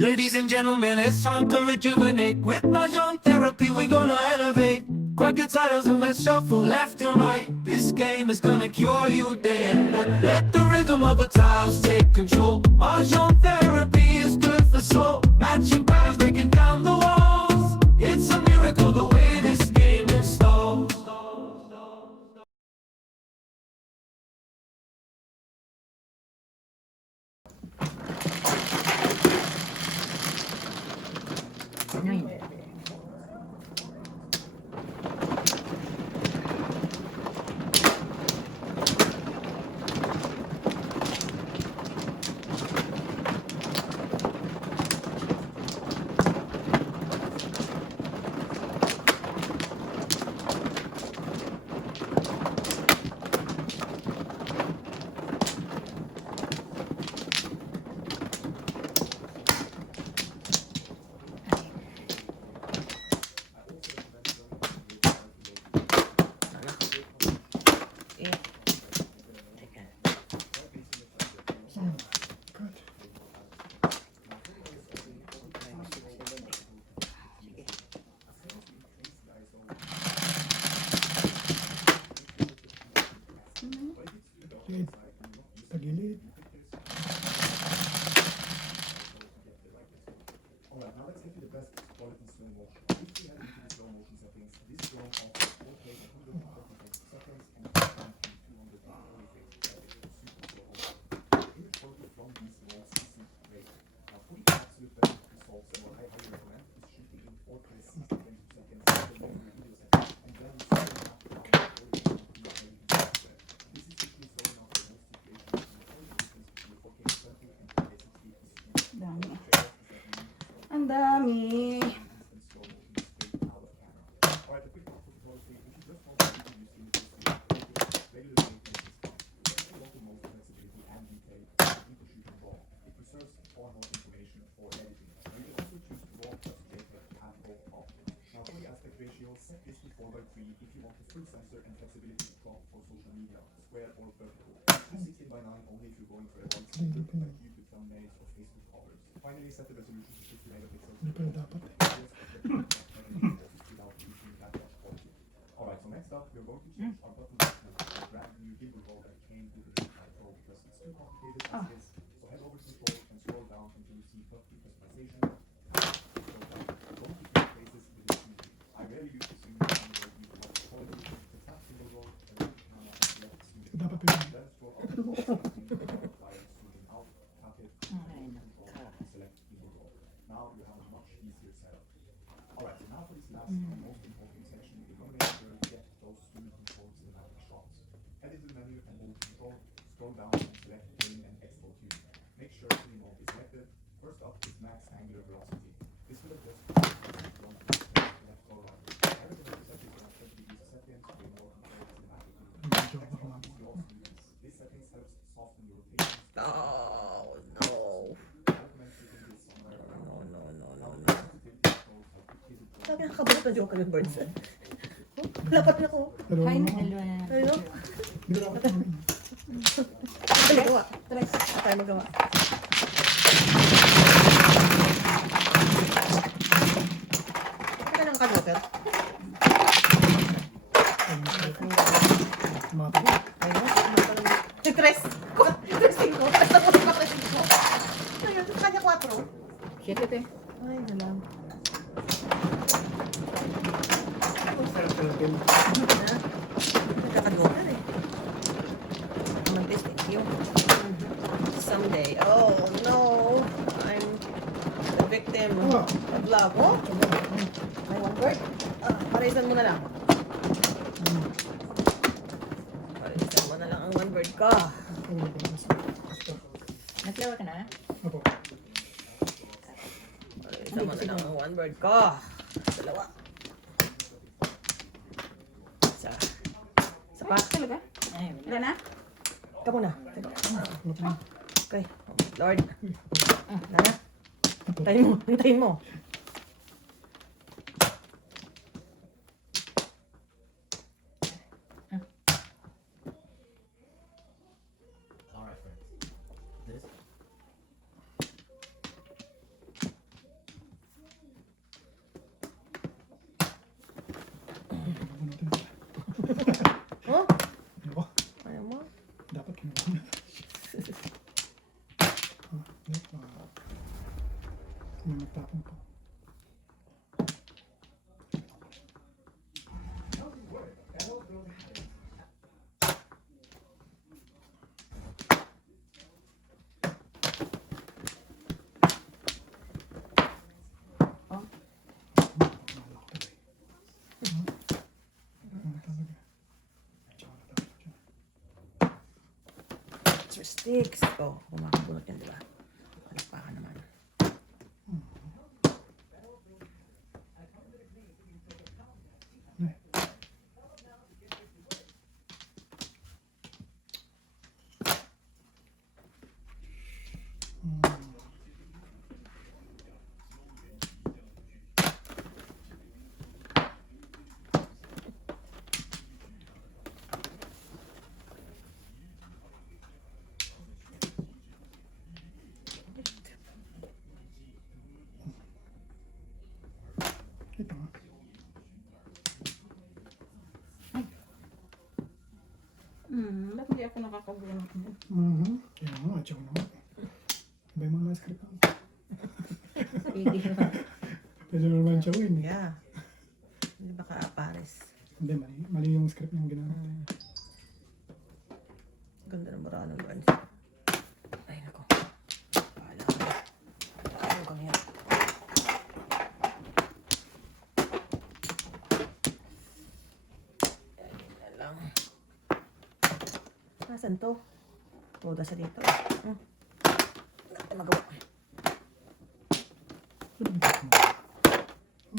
Ladies and gentlemen, it's time to rejuvenate. With Mahjong therapy, we're gonna elevate. Grab your titles and let's shuffle left and right. This game is gonna cure you day and night. Let the rhythm of the tiles take control. Mahjong therapy is good for soul. Matching patterns, breaking down the walls. It's a miracle the way this game installs. Ano yun? Teka. Sige. Tagilid. Alright, now let's get you the best quality slow motion. If we head into the slow motion settings, this drone offers 4K 140 frames per second and 240 frames per second. Super slow motion. In the photo from these small CC rate. Now for the absolute best results, what I highly recommend is shooting in 4K 60 frames per second, so longer video settings, and then you set it up to 140 frames per second. This is usually slow enough for most situations, and the only difference between 4K 30 and 4K 60 is speed. Dami. Ang dami. Set this to 4:3 if you want the full sensor and flexibility to crop for social media, square or vertical. 16:9 only if you're going for a wide sensor like YouTube thumbnails or Facebook covers. Finally, set the resolution to 50 megapixels. Hindi pala dapat. Without losing that much quality. Alright, so next up, we're going to change our button placement to a brand new gimbal roll that came with the Big Pro because it's too complicated as is. So head over to control and scroll down until you see perfect customization. Scroll down. Don't keep your faces with the TV. I rarely use the screen on the road with a lot of quality. The tap gimbal roll and then camera and select smooth. Dapat yun. Then scroll up to the bottom, apply smoothing out, tap it, Ay, control, and select gimbal roll. Now you have a much easier setup. Alright, so now for this last and most important section, we're going to make sure you get those smooth controlled cinematic shots. Head into the menu and hold control, scroll down and select aim and export to. Make sure three mode is selected. First up is max angular velocity. This will adjust the drone to left or right. Everything that is set is around 20 degrees a second for a more controlled cinematic view. Next one is yaw smoothness. This settings helps soften your rotations. Oh, no. I recommend keeping this somewhere around. No. Now the sensitivity controls help you keep it Sabi nakakabalit na joke yung birds. Lapat na ko. Dalawa Hi, na. dalawa na. Ano? Dalawa. Ano magawa? Tara, tayo magawa. Teka lang ka-joker. Mata. Ayun, Tres. Tres ko. Tapos pa tres ko. Ayun, sa kanya 4. Shit, ito eh. Ay, nalang. Sarap talaga yun. Nagkakajoker eh. Mantis, thank you. Someday. Oh, no. I'm the victim of love. Oh, may one word. Paraisan mo na lang. Paraisan mo na lang ang one word ka. Nag-flower ka na? Opo. Paraisan mo na lang ang one word ka. Dalawa. Isa. Isa pa. Talaga? Ay, wala na? Ikaw muna. Okay. Lord. Nana. Hintayin mo. Hintayin mo. Alright, friends. This May nagtapon po. Extra sticks. Oh, kumakabunot yan, di ba? Palakpakan naman. Ito nga. Ba't hindi ako nakakabunot mo? Kaya nga, atsaw naman. Iba yung mga script lang. Hindi na. Pwede mo naman tsawin. Yeah. Hindi ba ka-pares? Hindi, mali yung script yung ginamit. Ganda ng bara ng buwan. Ay, nako. Paala ko. Paala ko niya. Yan lang. Nasaan to? Roda sa dito. Wala ko magawa.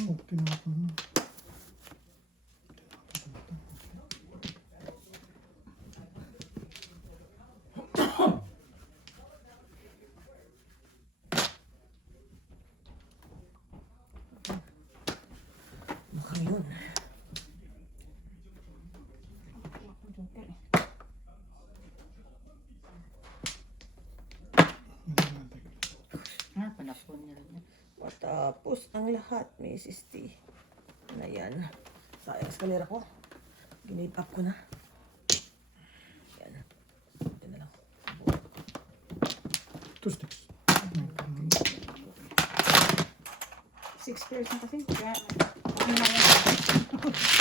Oo, tinapon mo. Mukhang yun. Panapon niya rin. Matapos ang lahat, Mrs. T. Na yan. Sayang eskalera ko. Ginave up ko na. Yan. Ito na lang. 2 sticks. 6 pairs na kasi. Kaya, ano na yan?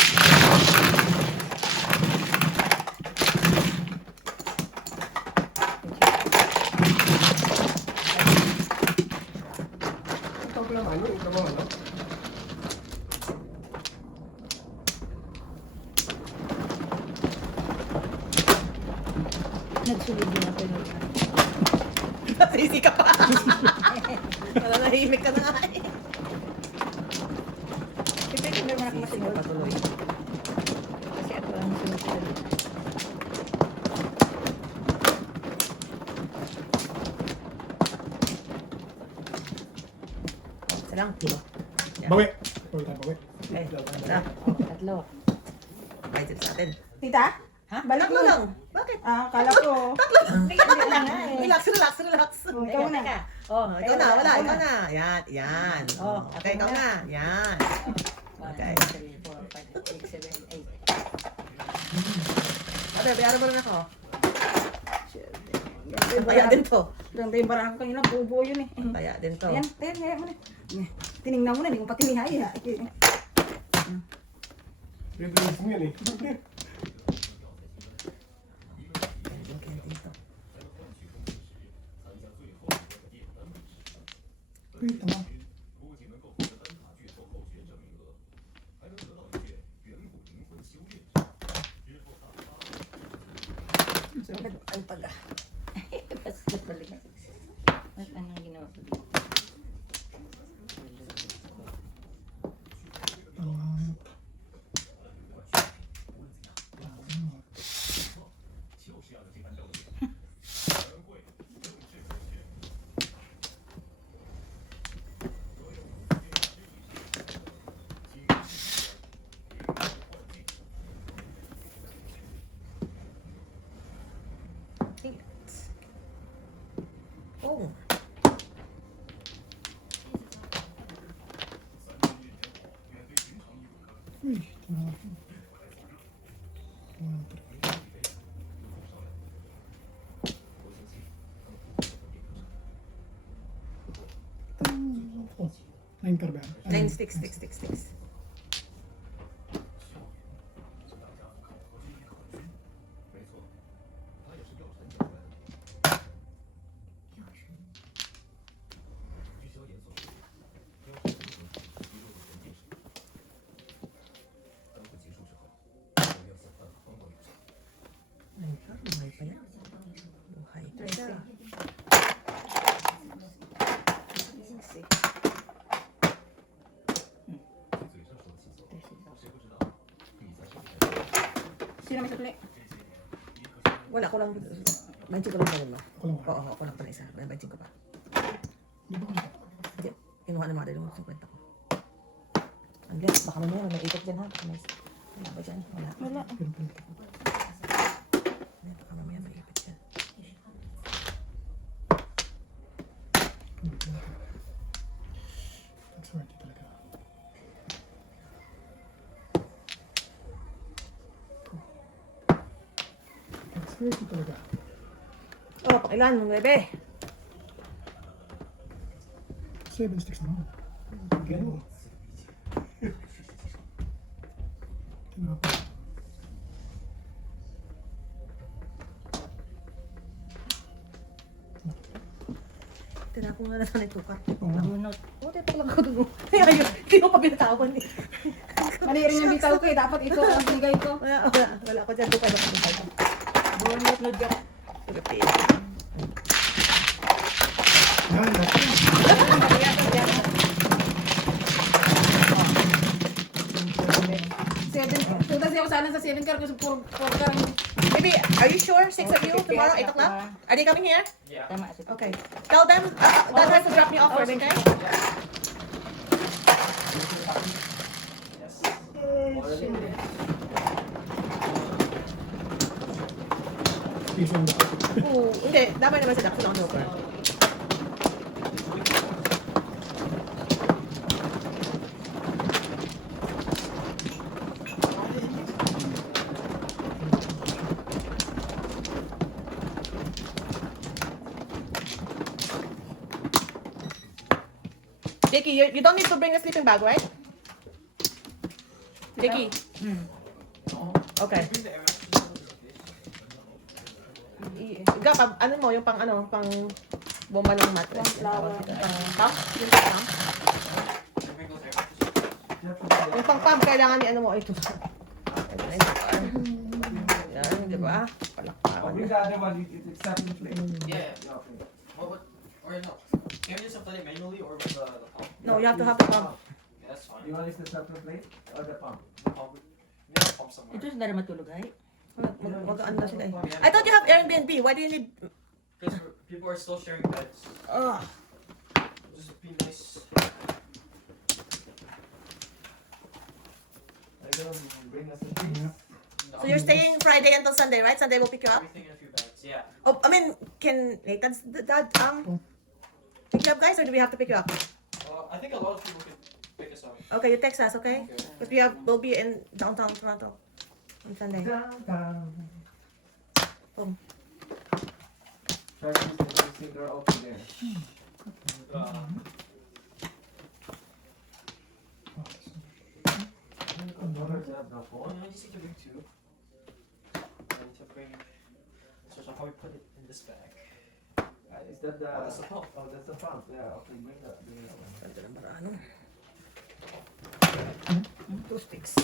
Ito pala ano? Ito ba ano? Nagsulid din ako yun. Nasisi ka pa. Nananahimik ka na nga eh. Siyempre, hindi naman ako Sisi ka masunod. pa tuloy. Kasi ako lang sunod-sunod. Isa lang. Yan. Bawi! Bawi tayo, bawi. Okay. Isa. Oh, tatlo. Kahit sa atin. Tita? Ha? Balik Tatlo mo. lang. Bakit? Kala ko. Hindi ka lang nga eh. Relax, relax, relax. Oh, ikaw na. Teka. Oh, Ikaw na, wala. Ikaw na. Yan, yan. Oh, Okay, ikaw na. Yan. 1, Okay. 2, 3, 4, 5, 6, 7, 8. Ate, bayaran mo lang ako. Yan, Kaya din to. Ganda yung barako kanina, buo yun eh. Kaya din to. Ayan, ayan mo na. Tinignan mo na, hindi mo pa tinihay ha. Pwede mo yan eh. Kenting to. Wait, tama. Ang taga. Basta balik. At anong ginawa ko dito? Tama. Oh. Uy, tinapon. 1, 3. Oh, 9 ka ba? 9 sticks. Buhay pa yan. Buhay pa siya. Sino may sukli? Wala ko lang. Bansin ko lang ganun, no? Ako lang. Oo, ako lang pala isa. Bansin ko pa. Di ba kita? Hindi. Kinuha na mga dalawang 50 ko. Andyan, baka mamaya may ikot dyan ha. Wala ba dyan? Wala. Wala. Pero pala kita. Baka mamaya may ikot dyan. Swerte talaga. Swerte talaga. Oh, pakilan mo, bebe. 7 sticks naman. Gano. Tinapa. Tinapong nga na sa nitukat. Bunot. Oo, tipak lang ako dun. Ayun, hindi ko pa binatawan eh. Mali rin yung bitaw ko eh. Dapat ito ang bigay ko. Wala ko dyan. Tukay na ko. Bunot no dyan. Tugapi. Yan, dati. Tutas ako sana sa 7 car kasi 4 car. Maybe, are you sure? 6 of you? Tomorrow, 8 o'clock? Are they coming here? Tama si Okay. Tell them, Dad has to drop me off first, okay? Piso ang dati. Oo, hindi. Damay naman sa Jackson on over. Dicky, you don't need to bring a sleeping bag, right? Dicky. Okay. Ikaw, ano mo, yung pang bomba ng mattress. Pump? Yung pump? Yung pang pump, kailangan ni ano mo, ito. Ito na ito. Yan, di ba? Palakpakan With na. the other one, it's set in place. Yeah. Yeah, okay. Or no. Can we just apply it manually or with the pump? No, you have to have the pump. Yeah, that's fine. You want this to set in place or the pump? The pump. We have a pump somewhere. Ito sa matulog ay. Mag-ano na sila eh. I thought you have Airbnb. Why do you need... Because people are still sharing beds. Ugh. Just be nice. Are you gonna bring us a thing? So you're staying Friday until Sunday, right? Sunday we'll pick you up? Everything in a few bags. Yeah. Oh, I mean, can Nathan's dad pick you up, guys, or do we have to pick you up? I think a lot of people can pick us up. Okay, you text us, okay? Okay. Because we'll be in downtown Toronto on Sunday. Downtown. Boom. Try to use the singer over there. I just need to bring two. I need to bring. So I'll probably put it in this bag. Is that the? Oh, that's the pump. Oh, that's the pump. Yeah. Okay, bring that one. Ganda ng marano. 2 sticks.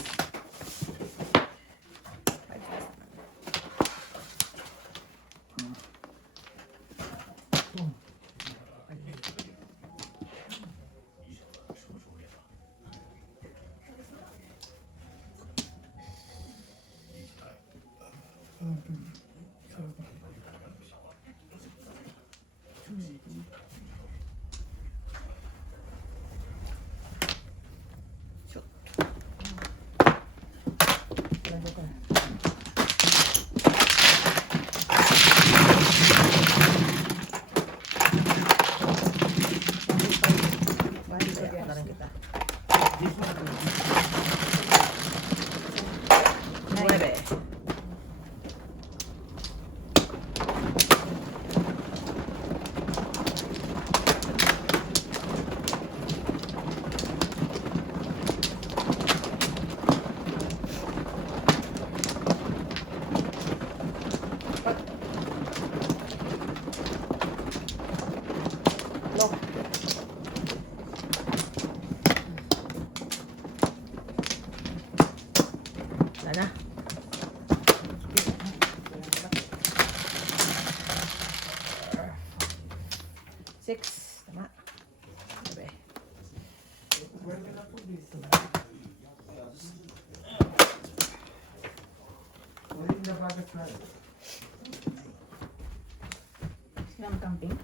Sila ang camping.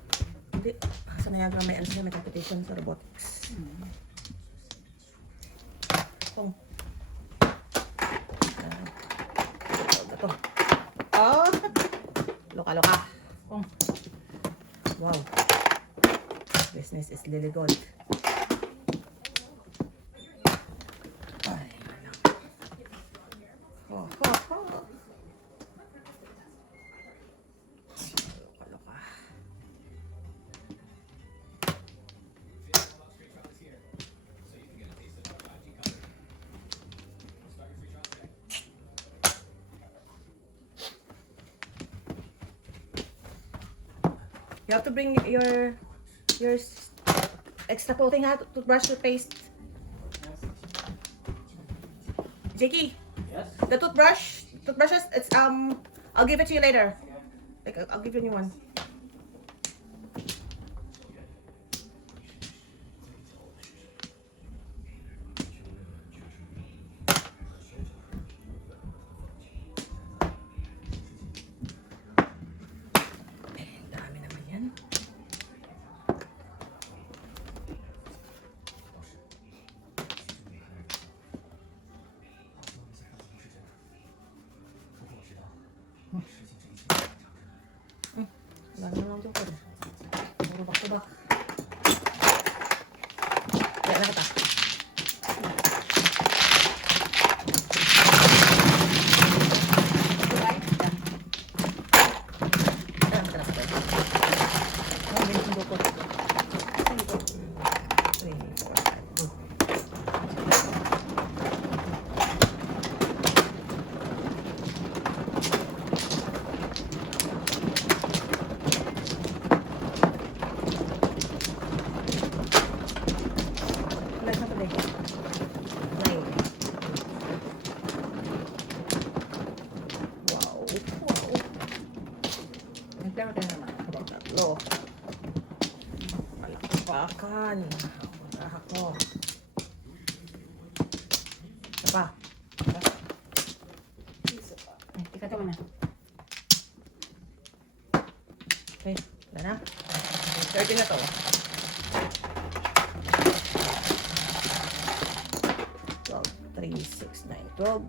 Hindi. Sa Niagara may ano sila, may competition sa robotics. Oh. Ito. Oh! Loka-loka. Oh. Wow. Business is really good. Ay, wala. Oh, oh, oh. Loka-loka. You have to bring your extra coating ha, toothbrush to paste. Jakey, Yes? the toothbrushes, it's I'll give it to you later. Like I'll give you a new one. Dami naman yan. Wala na lang dyan ko. Puro back to back. Kaya na kita. Nagtaro tayo naman. Tatlo. Palakpakan. Mahak mo. Isa pa. Ay, tika ito muna. Okay, wala na. 30 na to. Twelve, 3, 6, 9, 12.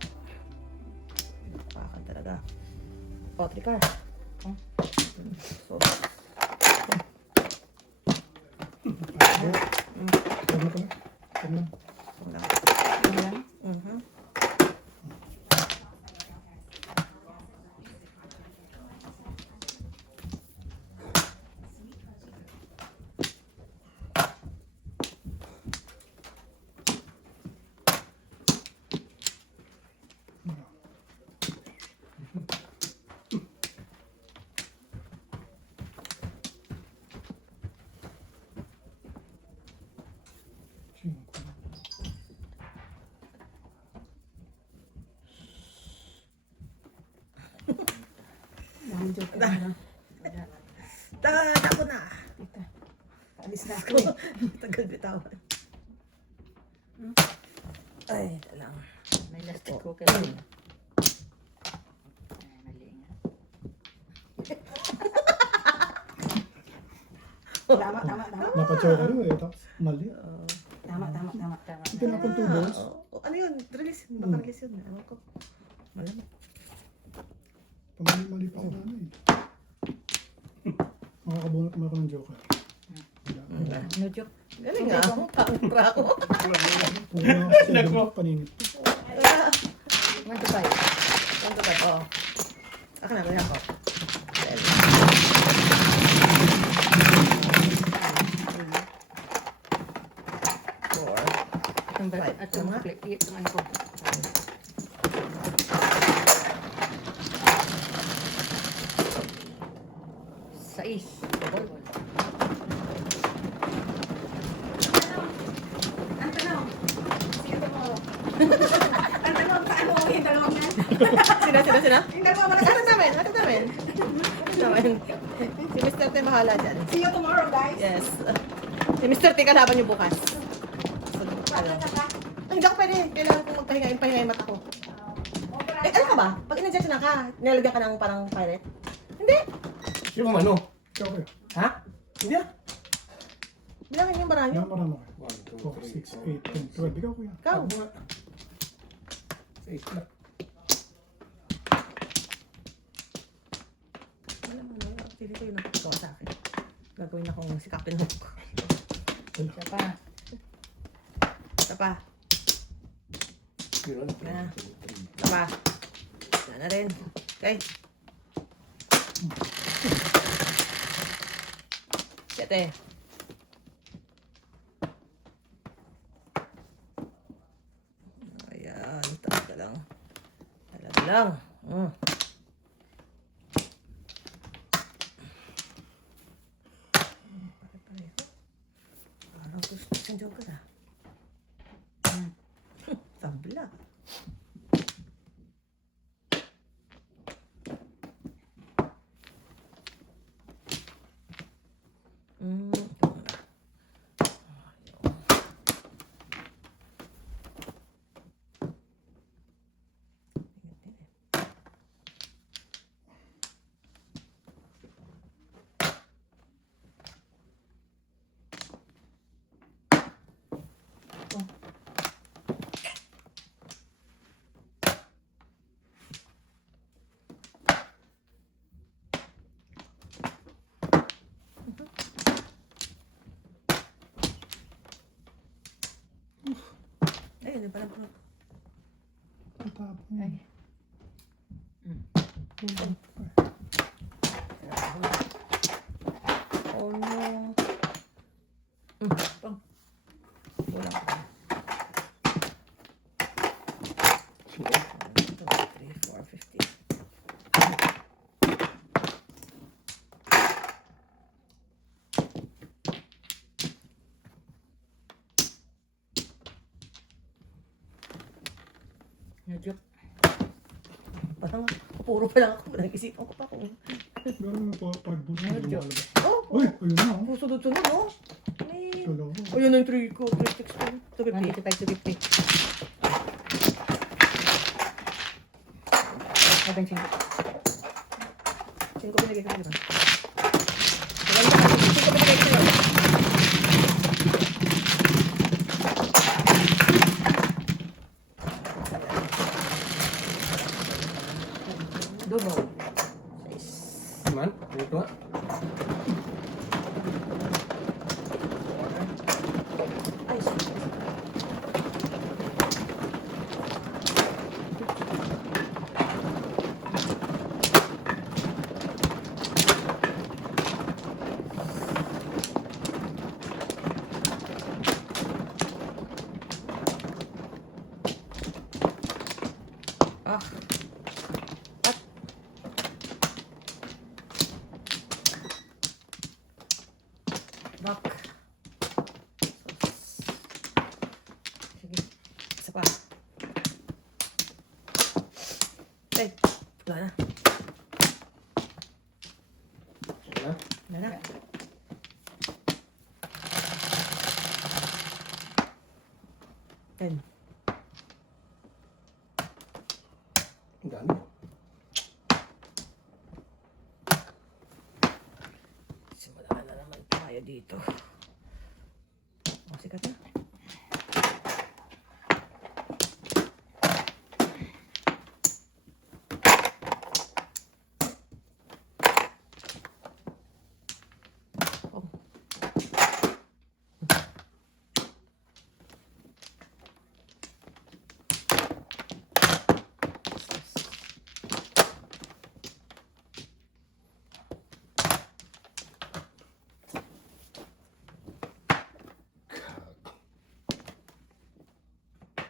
Palakpakan talaga. O, trikar. So, Tama ka na. Tama. wala. Ano lang? Mhm. Ang joke na lang. Ako na. Tika. Alis na ako Ako. eh. Tagal bitawan. Ay, ito lang. May elastic cooker din. Ay, mali nga. Tama, tama, tama. Napachoka rin eh. Tapos mali. Tama, tama, tama, tama. Tinapon 2 balls. Ano yun? Release. Baka release yun. Ewan ko. Malamang. Pamali-mali pa sila ano eh. Makakabunot mo ako ng joker. No joke. Galing nga. Pangra ako. Kung na ako sa ibang paninit. 1 to 5. Ang dapat, oh. Aka na, ganyan ko. Four. Itong Five. at yung Tama. plate, itong ano ko. Sais. Ang tanong. Sige tomorrow. Ang tanong, saan mo yung dalawang yan? Sina? Yung dalawa mo na Ano namin? Ano namin? Si Mr. T mahala dyan. See you tomorrow, guys. Yes. Si Mr. T kalaban niyo bukas. Bakit ka ba? Ay, hindi ako pwede. Kailangan kong magpahinga. Yung pahinga yung mata ko. Okay, Ano ka ba? Pag in-injection ka, nilalagyan ka ng parang pirate? Hindi. Sino kung ano? Ikaw kayo. Ha? Hindi ah. Bilangin yung marami. Yan, marami kayo. 1, 2, 4, 6, 8, 10, 12. Ikaw kuya. Ikaw. Ako nga. 8 na. Alam mo na, pili ko yung napagawa sa akin. Gagawin akong si Captain Hook. Isa pa. Isa pa. Yun. Yan na. Isa pa. Yan na rin. Okay. 7. Ayan. Talaga lang. Talaga lang. Pare-pareho. Parang gusto sa joker ah. Tabla. Ito muna. Ay, hindi pala pala. Tapon. Ay. Oh no. Pang. Wala pa. 1, 2, 3, 4, 15. Medyo. Parang puro pa lang ako. Nag-isipan ko pa kung. Gano'n po pagbuti ng Medyo. lumalabas. Oh! Uy, ayun na. Oh, sunod-sunod, no? Ay. Dalawa. Oh, yun ang 3 ko. 3, 6, 2, 50. 155 to 50. Abang 5. 5 binigay ko na, di ba? 5 binigay ko na. Double. Man, dito nga. Ay, sorry. Ah. Back. Sige. Isa pa. Ay, wala na. Ha? Wala na. Ten. Ang dami. Simulaan na naman tayo dito. O, sikat na. Oh.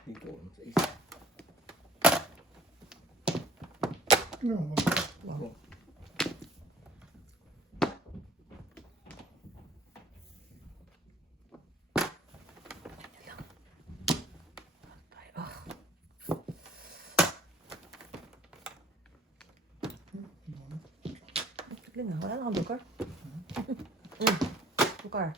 Dito. Sa isa. Ano, Wow. Ah. Sige na, wala na kang joker. Joker. Joker.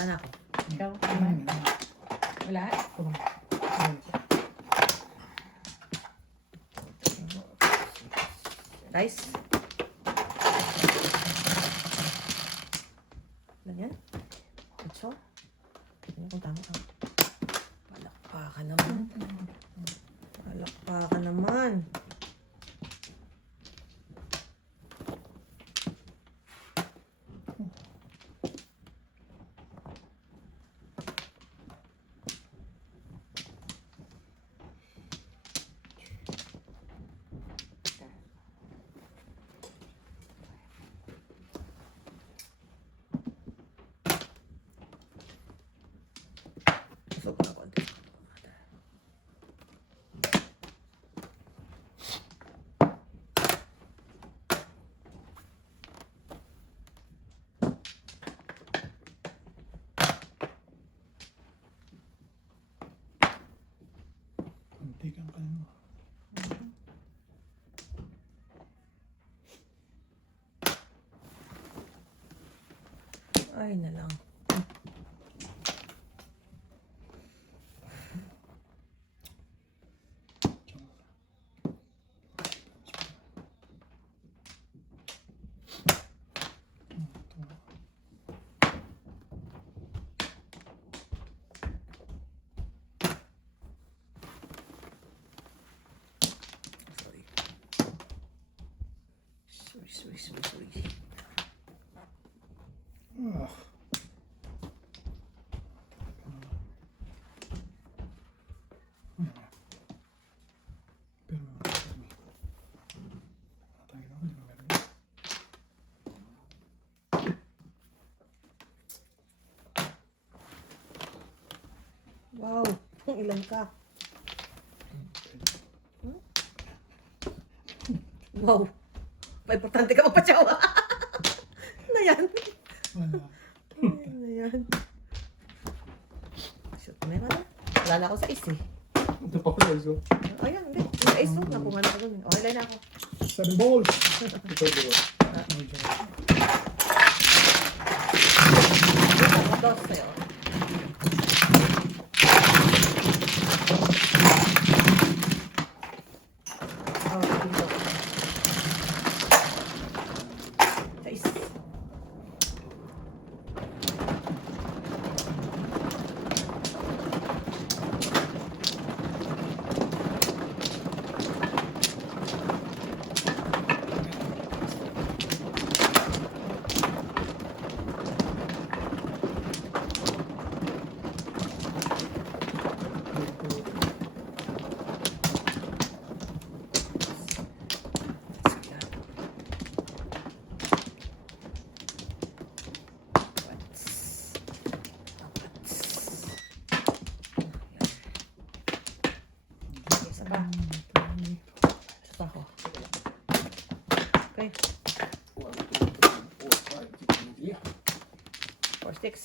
Wala na ako. Ikaw? Ayun, Wala? ayun. Rice. Ano yan? Ito? Ano kung tama ka? Palakpakan naman. Palakpakan naman. Busog na ako. Kunti kang kalma. Ay na lang. Sorry. Sorry. Ah. Pero, matay na ako, di ba meron? Wow, kung ilan ka? Wow, importante ka magpatsawa. Ano yan? Wala. Ano yan? Shoot, meron na. Wala na ako sa is eh. Ito pa pala, so. Ayan, hindi. Sa is, no? Napungan ako dun. Okay lang na ako. 7 balls. Ito yung dalawa. Ay, Diyos. Ako daw sa'yo. Oh, dito. Sa is. Isa pa. Isa pa ako. Okay. 4 sticks.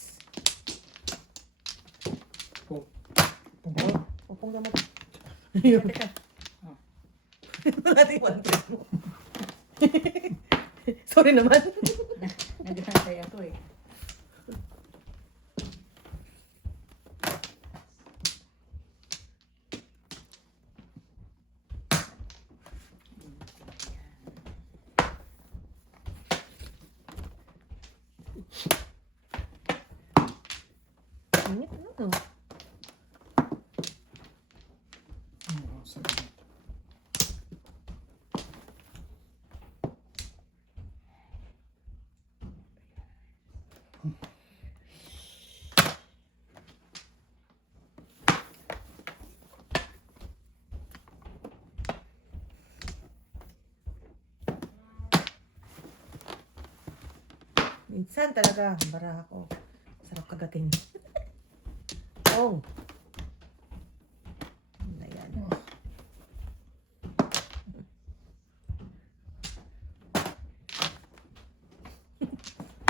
Upong gamot. Teka. Wala natin 1 mo. Sorry naman. Naghahantay ako eh. Init, ano? Oh, sakit. Minsan talaga, bara ako. Sarap kagatin. Oh. Ayan.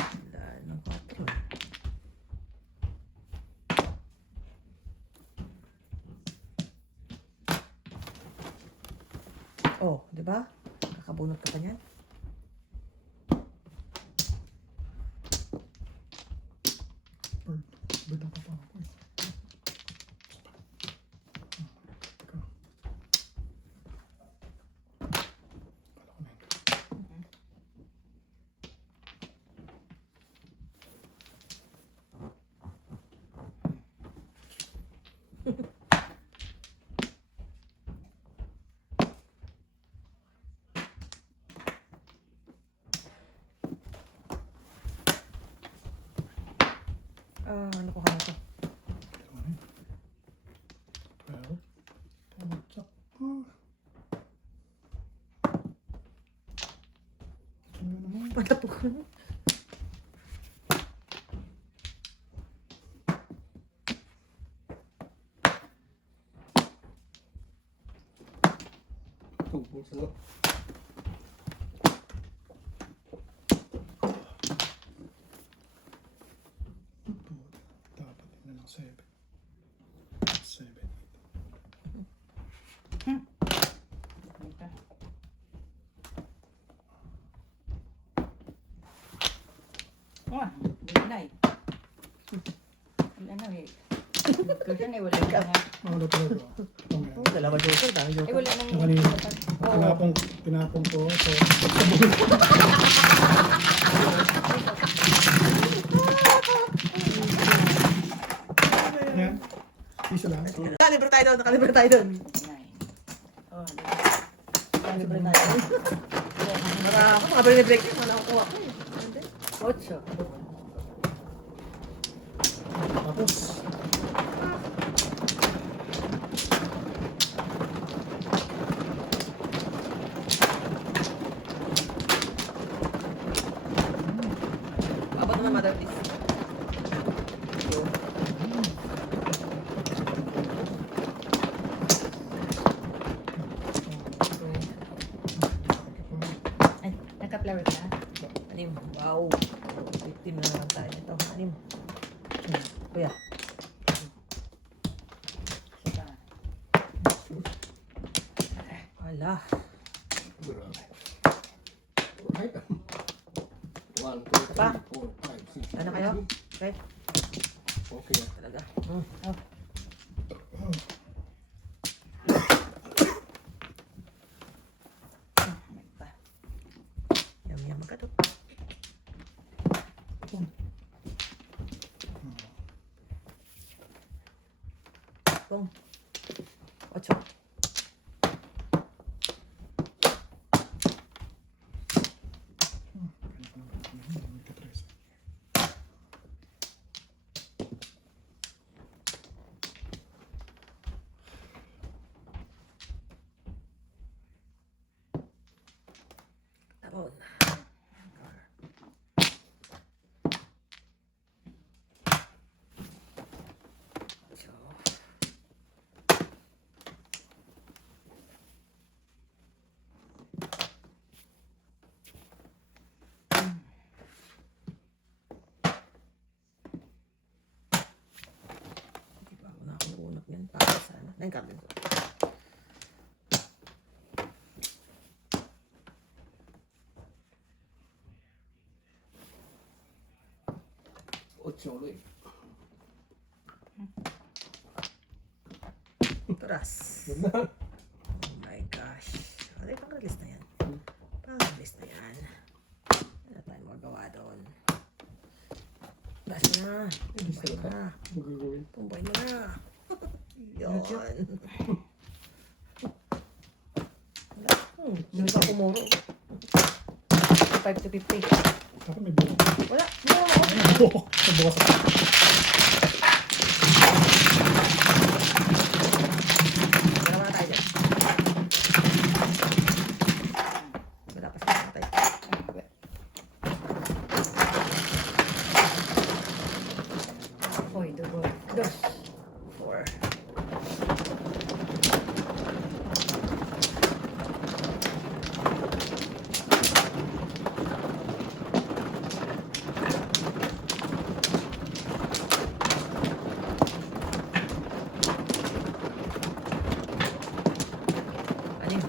Wala nang 4. Oh, di ba? Kakabunot ka pa niyan. Bird. Ano ko na ito? 12. Bagsak pa. Ano naman? Patapok ko. Tumbong sa loob. Dapat na lang 7. 7. Ito. Wah, bulay. Wala na eh. Kasi na wala na nga. Ano talaga? Dalawa joker, dami Eh joker. wala nang Yung kanina. Oo. Tinapong ko. So, yan. Isa lang. Nakalibre tayo doon, nakalibre tayo doon. Nine. Oh, nakalibre tayo doon. Para ako, makabalik-break yan. Wala akong kuha ko eh. Ocho. Tapos, Abot naman, mother, please. Ay, naka-flower ka? Anim. Wow. Victim na naman tayo nito. Anim. Kuya. Isa. Wala. Right. 1, 2, 3, Pa? 4, 5, 6. Ano kayo? Okay. Okay. Talaga. May pa. Yum-yum ka to. Pong. Ocho. Tapon. Ocho. Hindi pa ako nakakunap yan. Para sana. Naingkabin ko. Ocho ulit. Turas. Oh my gosh. Ano yung pang-release na yan? Pang-release na yan. Ano tayo magawa doon? Basta na. Tumbay mo na. Magagawin. Tumbay mo na. Yun. Hindi pa kumuro. 5 to 50. dapat may buhok. Wala. No. May buhok. May buhok sa Wala na tayo dyan. Wala pa siya tayo. Hoy, double. Dos. 4. Anim.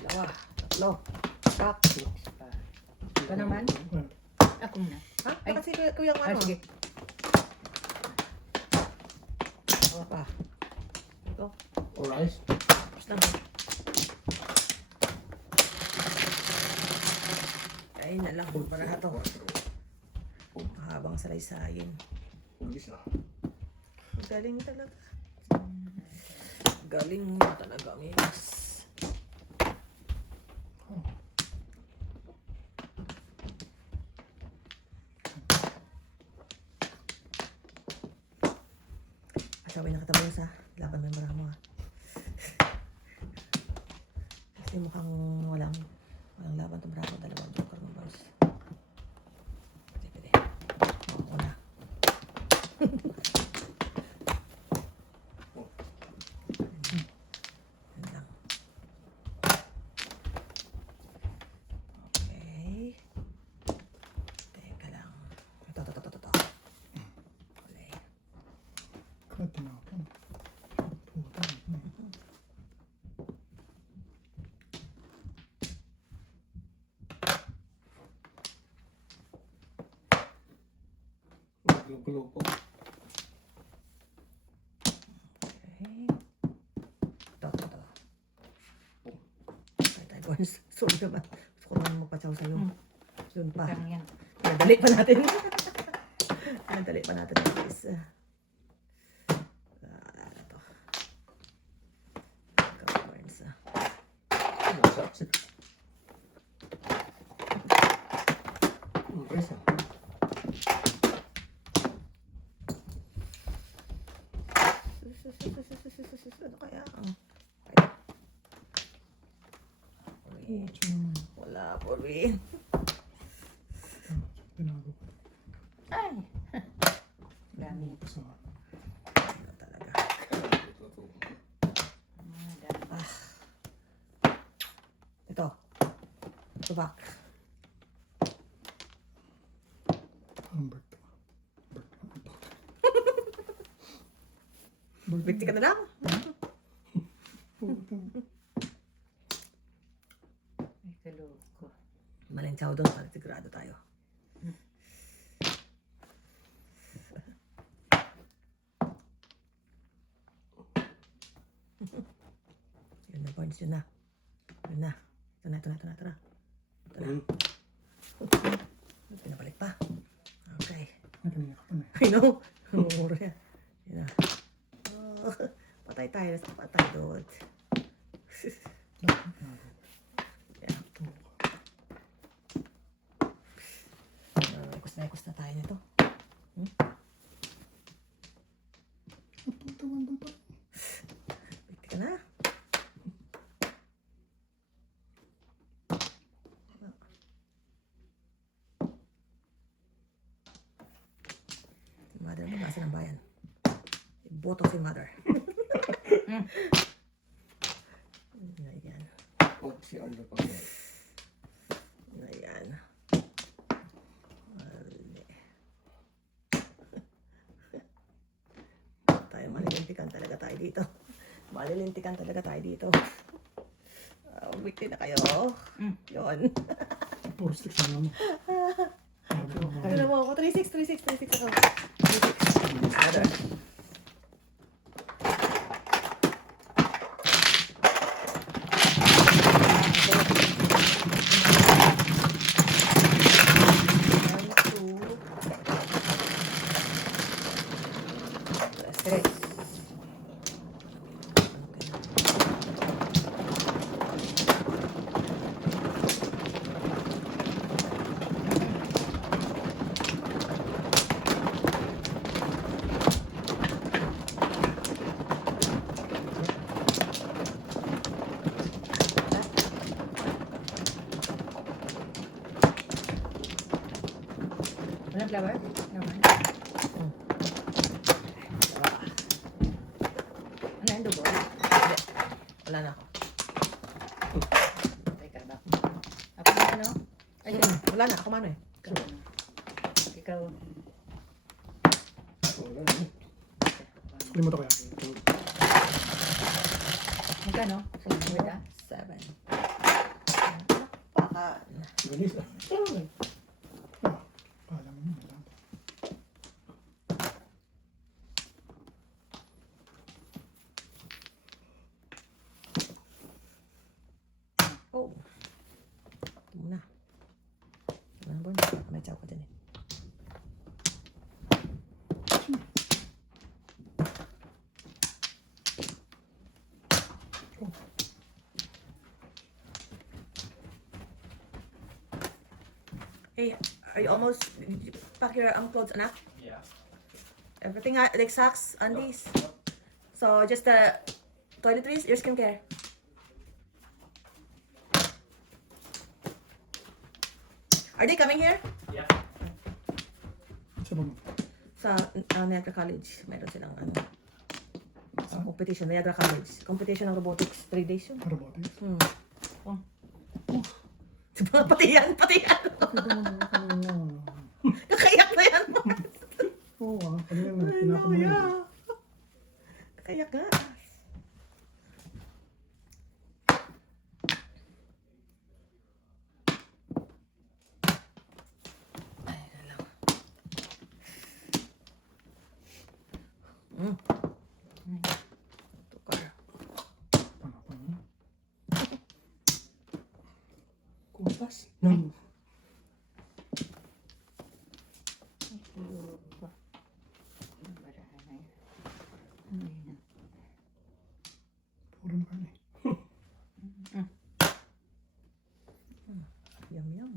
Dalawa. Tatlo. Pak. Ito naman. Well, Ako muna. Ha? Ay. Kasi kuya ko Ah, ano? sige. Dalawa pa. Ito. Alright. Tapos lang. Kain na lang. Para to. Mahabang salay-sayin. Ulis na. Galing talaga. Galing mo talaga, miss. Asaway na katabalos ha. Laban mo yung marang mo ha. Kasi mukhang walang laban itong bravo. Dalawang joker ng boss. Pwede. Ako na. Yan lang. Okay. Teka lang. Ito. Okay. Cut na ako. Puta. Gulo po. Okay. Ito. Tay boys. Sorry naman. Gusto ko naman magpatsaw sa'yo. Yun pa. Yan. Nadali pa natin. Nadali pa natin guys. Ano to? Governments. Presa. Ano kaya? Puta naman. Wala po rin. Tinago ko. Ay! Dami. Sa Ano talaga? Dami. Ito. Tubak. parang bird. Bikti ka na lang. Puta. Ay, kalog ko. Malintsaw doon para sigurado tayo. Yun na, Barnes. Yun na. Ito na. Pinabalik pa. Okay. Ay, kanina ka pa na. I know. Mumura yan. Yun na. Oh, patay tayo. Patay doon. Yeah. Ikos na tayo nito. Puta man pa. Bigti ka na. Si mother mo, nasa ng bayan. Iboto si mother. Ayan. Oh, si Arlo pa. Ayan. Mali. Malilintikan talaga tayo dito. Malilintikan talaga tayo dito. Bigti na kayo. Yun. Puro sticks na lang. Ano mo ako? 3-6 ako. 3-6. Mother. Walang flower? Naman. Ano yung dugo? Wala na ako. Teka ba? Ako na ano? Ayun. Wala na. Ako mano eh. Ikaw. Limutan ko yan. Magkano? Sumunod ah? 7. Pakan. Galis ah. Pala mo yun. Oh. Ito muna. Ano ba? May chow ko dyan eh. Hey, are you almost, did you pack your clothes, anak? Yeah. Everything, like socks, undies? Yep. So, just toiletries, your skincare. Are they coming here? Yeah. Sa baba. Sa Niagara College, meron silang competition, Niagara College. Competition ng robotics, 3 days yun. Robotics. Pati yan, pati yan. Kakayak na yan. Oo, kanina na. I Pinako know, mo na. yeah. Kakayak nga. Ay, na lang. Tukar. Paano? Kumpas. Yan. Puro karne. Yum, yum.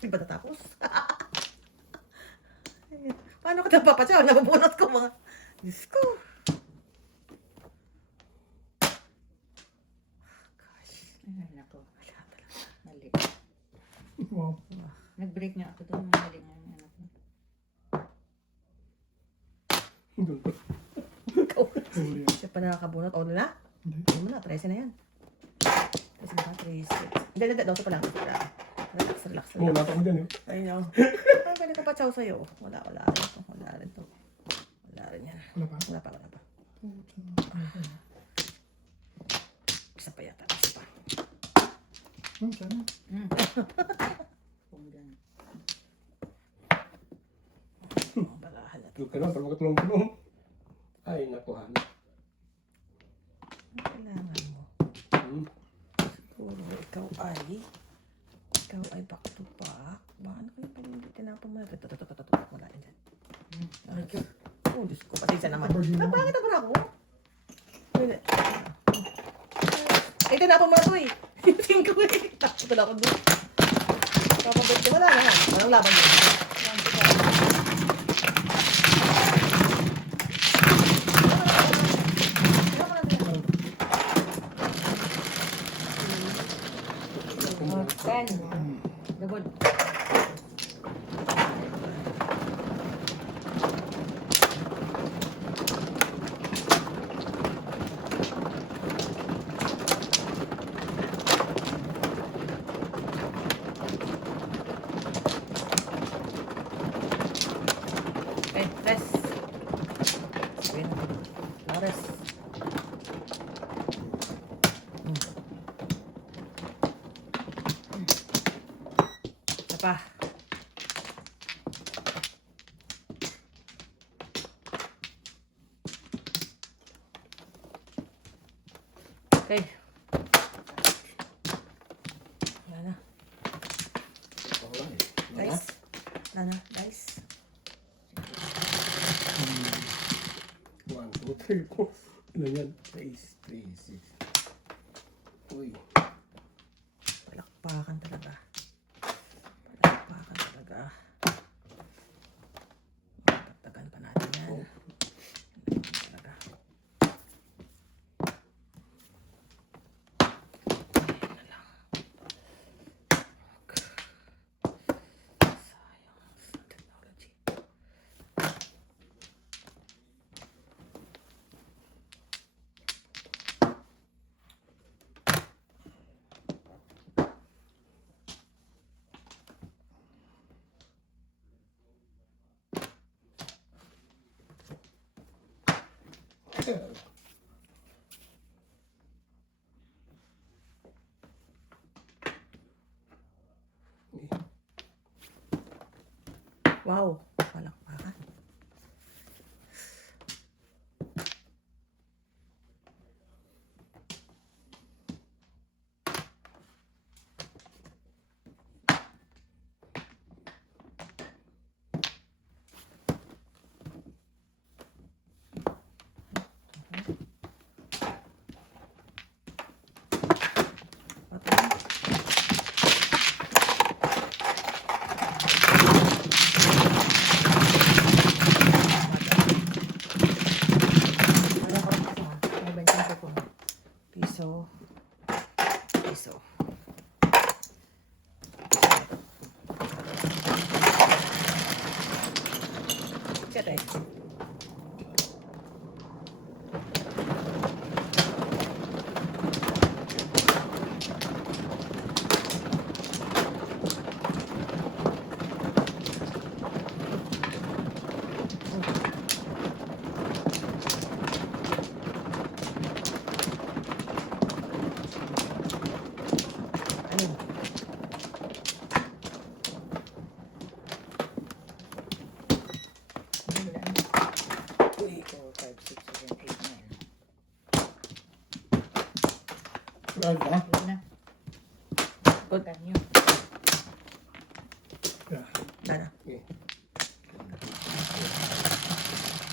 Di ba natapos? Paano ka napapatsaw? Nabubunot ko mga... Diyos ko. Gosh. Ay, nako. Wala talaga. Mali. Wow. Nag-break nga ako doon. Mali nga yung anak ko. Ikaw. Huli yan. Siya pa nakakabunot. O, na? Hindi. Ano mo na? 13 na yan. 13 na, 36. Hindi, 12 pa lang. Relax, relax, Oo, relax. nata mo dyan eh. I know. Ay, pwede ka pa chow sa'yo. Wala rin to. Wala rin to. Wala rin yan. Wala pa. Wala pa. Isa pa yata. Isa pa. Sana. Kung gan. Oh, balahan na to. Tulog ka naman, para makatulong-tulong. Ay, nakuha na. Ano kailangan mo? Siguro ikaw ay back to back. Ba, ano kayo pag hindi tinapon mo? Ito. Wala yan dyan. Oh, Diyos ko. Pasensya naman. Ah, bakit ang ako? Wala. Ay, tinapon mo na to eh. Tingin ko eh. Takot na ako doon. Kapabit ka, wala na yan. Walang laban yun. Ten. Lugod. Okay, rest. Wait. Rest. Isa pa. Okay. Wala na. Guys. Wala na, guys. 1, 2, 3, 4. Ano yan? 6, 3, 6. Uy. Palakpakan talaga. Palakpakan talaga. Tagtagan pa natin yan. Talaga. Ayan na lang. Sayang sa technology. Wow, palakpakan. Okay. Ano? 3, 4, 5, 6, 7, 8, 9. Wala na. Yun na. Pagkan nyo. Yeah. Ano?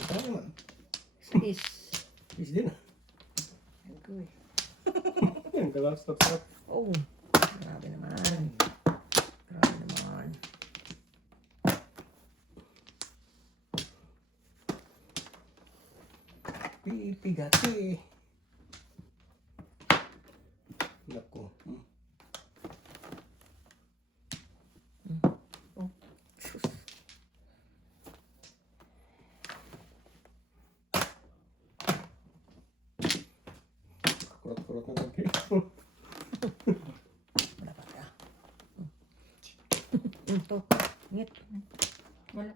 Ito naman. 6. Is din. Ano ko eh. Yan, galang stop. Oh, grabe naman. Grabe naman. Pipigati. Naku. Sus. Kurot-kurot na lagi. Wala pa kaya. Ito. Ngit. Wala.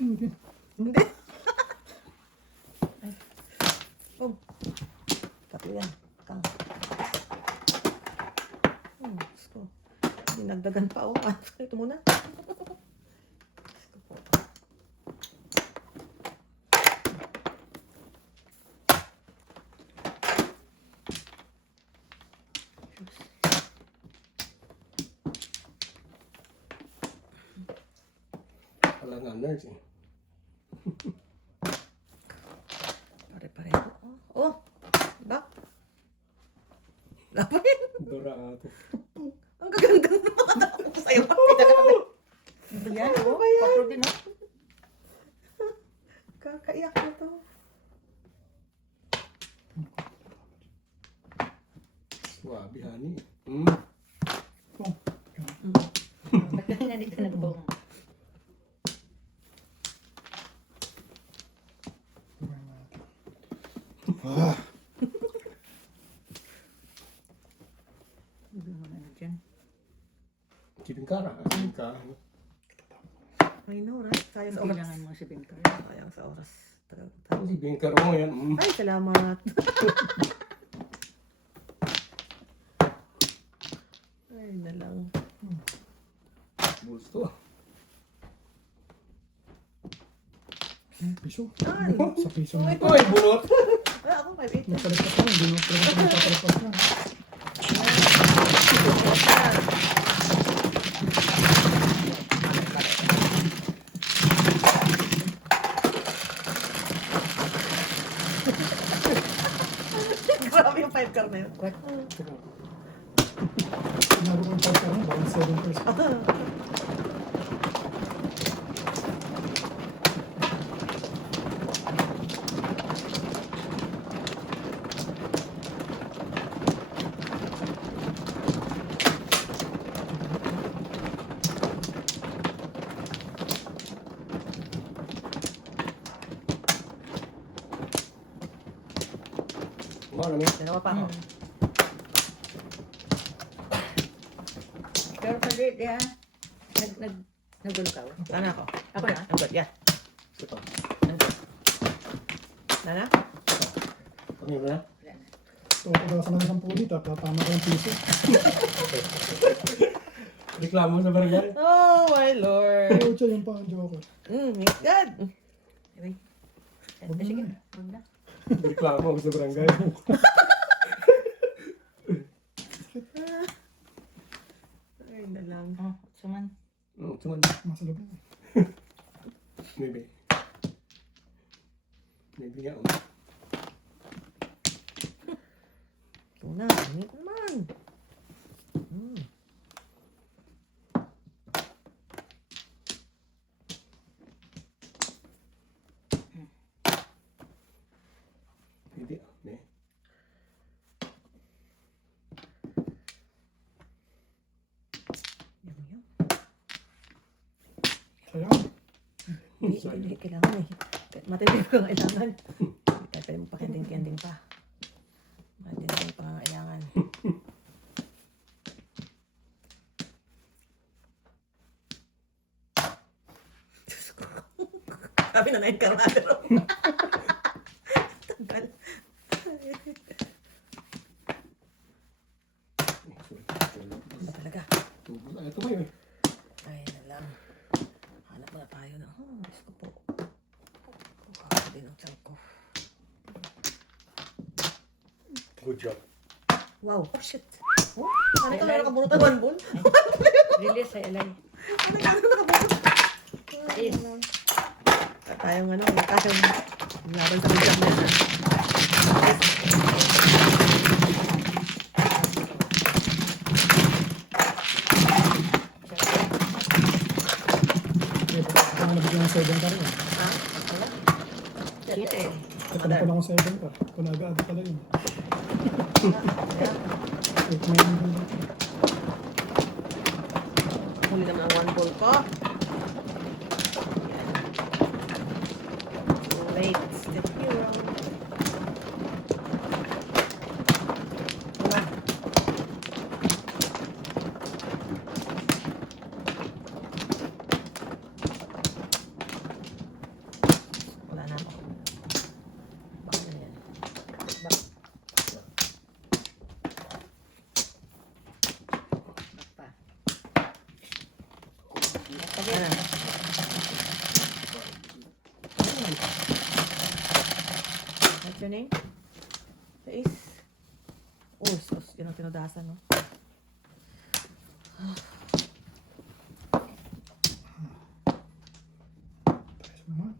Hindi. Hindi. Ay. Oh. Tatlo yan. Kang. Oh, Diyos ko. Dinagdagan pa ako. Ito muna. Diyos ko po. Wala nga nurse eh. Pare-pareho. Oh. Ba? Dapat yun. Dora ako. Ang gaganda ng mga tao ko sa'yo. Yan, Ano oh. ba yan? 4 din, oh. Kakaiyak na to. Swabe, honey. Ba't ka na dito nagbong? Gawin natin. Ah, Hindi mo na dyan. Kibingkara. Kibingka. I know, right? Sayang sa oras. Kailangan mo si Bingka. Sayang sa oras. Tagal. Kibingkara mo yan. Ay, salamat. Ay, na lang. Gusto. piso. Ay. Sa piso na. Uy, bunot. Wala ako, 5.8. Nagpalipat lang. Hindi mo talaga nagpapalipat lang. Grabe yung 5 car na yun. Sinabi ko yung 5 ka na. Bawang 7%. Ano mo? Dalawa pa ako. Pero pwede, yan. Nagulo ka. Sana ako. Ako na. I'm good, yeah. Ito. Nana? Ano yun na? Wala na. So, pag sa mga 10 dito, tatama ko yung piso. Reklamo sa barangay. Oh, my Lord. Pero siya yung pang joker. God. Anyway. Huwag na Sige na na. Huwag na. Reklamo ako sa barangay. Ay, na lang. Oh, suman. Cuman, Nasa loob na. maybe. Maybe nga. Ito na. Init naman. Hindi. Ne. Yan, yan. Sayang. Hindi, kailangan eh. Matindi ko kailangan. Kaya pwede mo pa kending-kending pa. Matindi yung pangangailangan. Diyos ko. Sabi na 9 karadero. Tagal. Ano talaga? Ito kayo eh. Ay na lang. Hanap muna tayo na. Diyos ko po. Bukaka din ang tiyan ko. Good job. Wow. Oh, shit. Oh, ano ito na nakabunutan? One ball? Release sa ilay. Ano yung nakabunutan? Is. Tayong ano, tayong laban sa bigyan na yan. Ako nabigyan ng 7 ka rin. Ha? Wala? Shit eh. Ito na pala akong 7 ka. Kung aga-aga pala yun. Wait, may Huli naman ang one ball ko. Too late. Step hero. Wala. Wala na ako. Bakit na yan? Pa. Ano? What's your name? Face? Oh, sus. Yun ang tinudasan, no? Tres naman.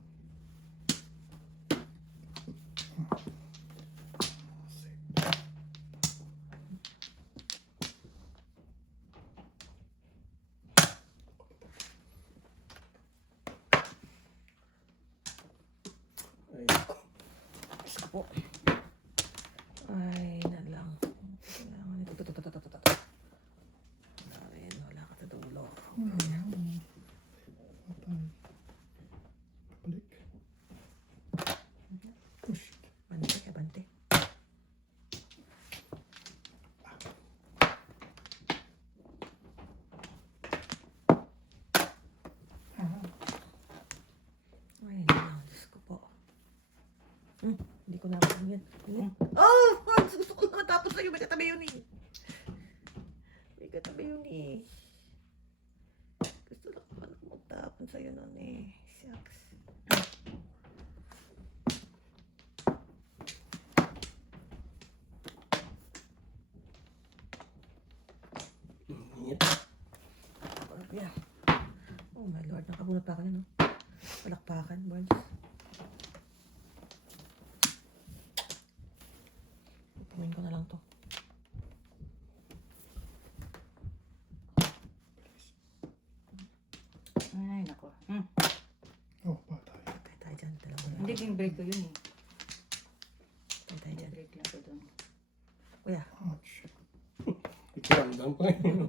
Ay, Diyos ko po. Ay, na lang. Kailangan ito. Ayun, wala ka sa dulo. Patay. Kapalik. Oh shit. Bante ka, bante. Ay, na lang. Diyos ko po. Hindi ko naman yan. Oh! Gusto ko na matapos sa'yo. May katabi yun eh. May katabi yun eh. Gusto lang ko na magtapon sa'yo nun eh. Shucks. ingat. Yeah. Oh my lord, nakabunot pa ako nun, no? Palakpakan, Barnes. Pupunin ko na lang to. Ay, nako. Oh, patay. Tayo tayo dyan, dalawa na. Hindi king break ko yun eh. Tayo tayo dyan. Break lang ko doon. Kuya, Oh shit. Ikiramdam pa ngayon.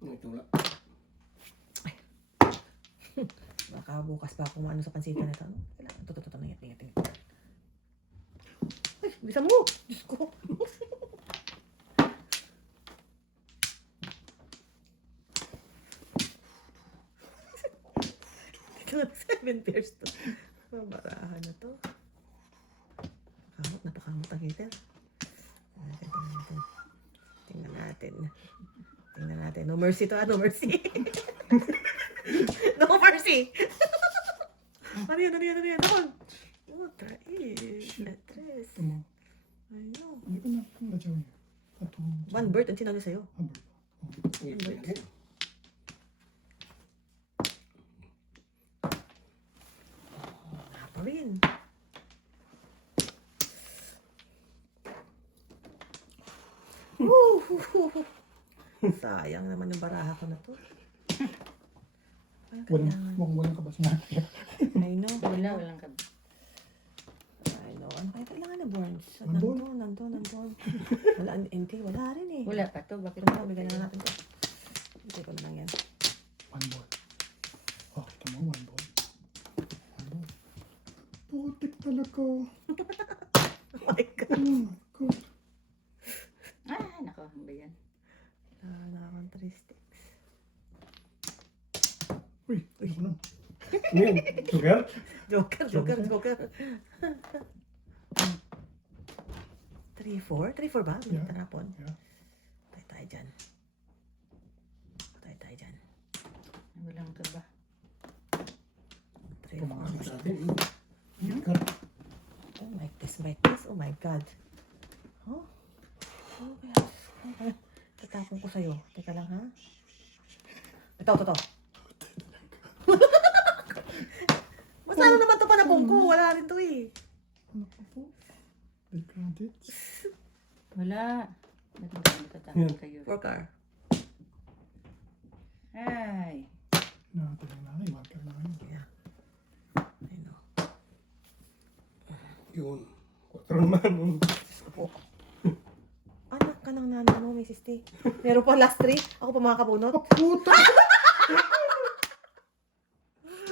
Ito wala. baka bukas pa ako maano sa pansitan na ito. Ano? Kailangan, ito, nangyat. Ay, bisa mo! Diyos ko! Ito, 7 pairs to. Mabarahan na to. Napakamot ang heater. Tingnan natin. No mercy to, no mercy. No mercy. Ano yan? Oh, trais. Atres. Ito mo. Ayun. Hindi ko na nadyaw yun. At One bird ang sinabi sa'yo. Habol. Wala pa rin. Woo! Sayang naman yung baraha ko na to. Ay, kailangan. Walang kabas na. I know. Walang ka. I know. Ano kaya kailangan na Burns? One ball? Nandun. Wala, hindi, wala rin eh. Wala pa to. Bakit Ito na, bigyan na natin to. Hindi ko na lang yan. One ball. Oh, kita mo, one ball. One ball. Putik talaga. Oh my God. Oh my God. Ah, nako. Ano ba yan? Characteristics. Uy, ano ko na? Ano yan? Sugar? Joker. 3-4? 3-4 ba? Yeah. Tarapon. Yeah. Tayo dyan. Walang ka ba? 3-4. Pumasok sa atin. Sugar. Oh, like this. Oh my God. Oh? Oh, kaya. Tatapon ko sa'yo. Teka lang, ha? Ito. Masano naman to panapong ko? Wala rin to eh. Ano pa po? May credits. Wala. Natatakot kayo. 4 car. Ay. Natin ang nanay, marker na ngayon. Yeah. I know. Yun. 4 naman. Oh. Anak ka ng nanay mo, Mrs. T. Meron pa last 3. Ako pa makakabunot. Oh, puta!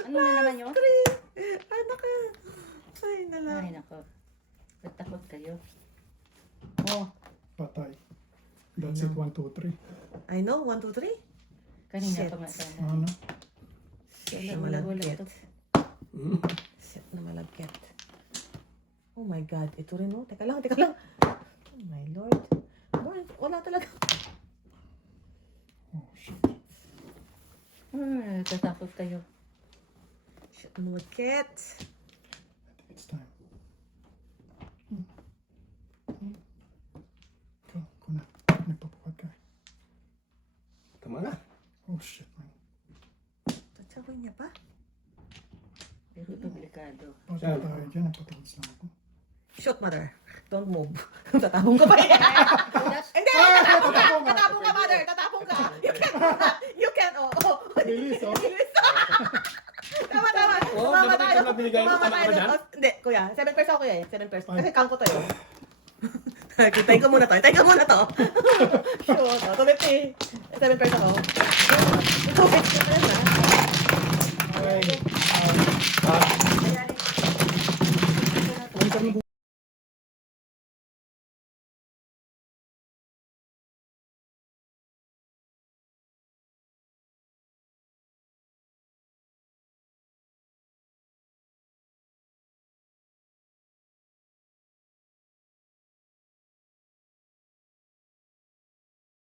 Ano na naman yun? 3. Anak ka. Ay, nalang. Ay, nako. Natakot kayo. Oh, Patay. That's it, 1, 2, 3. I know. 1, 2, 3. kanina Shit. pa nga sana. Ano? Shit Wala, na wala malagkit. to. Shit na malagkit. Oh my God. Ito rin, oh. Teka lang. Oh my Lord. Wala talaga. Oh, shit. Natatakot kayo. Shit na malagkit. I think it's time. Ikaw na. Nagpapakat ka. Tama na. Oh, shit, man. Tatsawin niya pa. Pero komplikado. Patay tayo dyan. Nagpatawis lang ako. Shoot, mother. Don't move. Tatapong ka pa eh. Hindi! Tatapong ka, mother. Tatapong ka. You can't. Oh. Release, oh. Tama. Oh, Tumama dapat tayo. ikaw na binigay mo, Tumama tama ka tayo. dyan? Oh, hindi, kuya. 7 pesos ako eh. 7 pesos. Kasi Fine. count ko tayo. Tayo ko muna to. Shoot. 250. 7 pesos ako. 250 na yan, ha? Okay.